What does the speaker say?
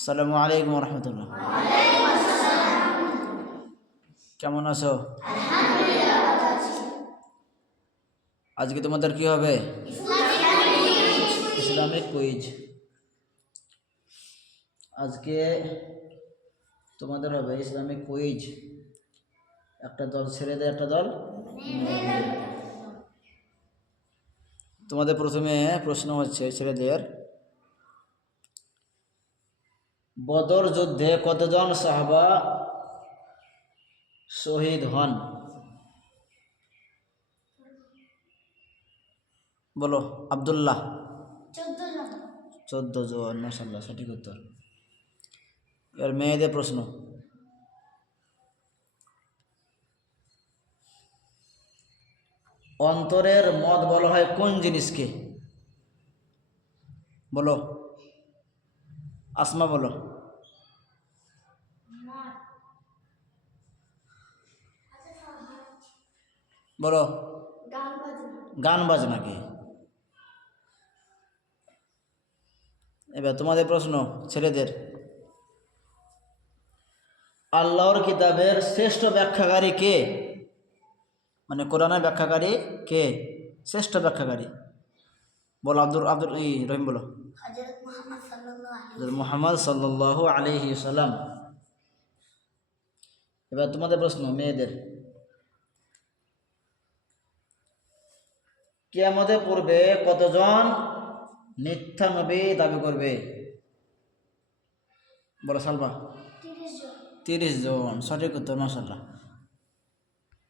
আসসালামু আলাইকুম রহমতুল্লাহ। কেমন আছো? আজকে তোমাদের কি হবে? Islamic quiz. আজকে তোমাদের হবে ইসলামিক কুইজ। একটা দল ছেড়ে একটা দল মেয়েদের। তোমাদের প্রথমে প্রশ্ন হচ্ছে ছেলেদের, বদর যুদ্ধে কতজন সাহাবা শহীদ হন? বলো। আব্দুল্লাহ। 14 জন। মাশাআল্লাহ, সঠিক উত্তর। এবার মেয়েদের প্রশ্ন, অন্তরের মত বলা হয় কোন জিনিসকে? বলো। আসমা বলো। বলো। গান বাজনাকে। এবার তোমাদের প্রশ্ন ছেলেদের, আল্লাহর কিতাবের শ্রেষ্ঠ ব্যাখ্যাকারী কে? মানে কোরআনের ব্যাখ্যাকারী কে? শ্রেষ্ঠ ব্যাখ্যাকারী বলো। রহিম বলো। মুহাম্মদ সাল্লাল্লাহু আলাইহি সাল্লাম। এবার তোমাদের প্রশ্ন মেয়েদের, কিয়ামতের পূর্বে কতজন মিথ্যা নবী দাবি করবে? বলো সালমা। 30 জন। সঠিক উত্তর, মাশাআল্লাহ।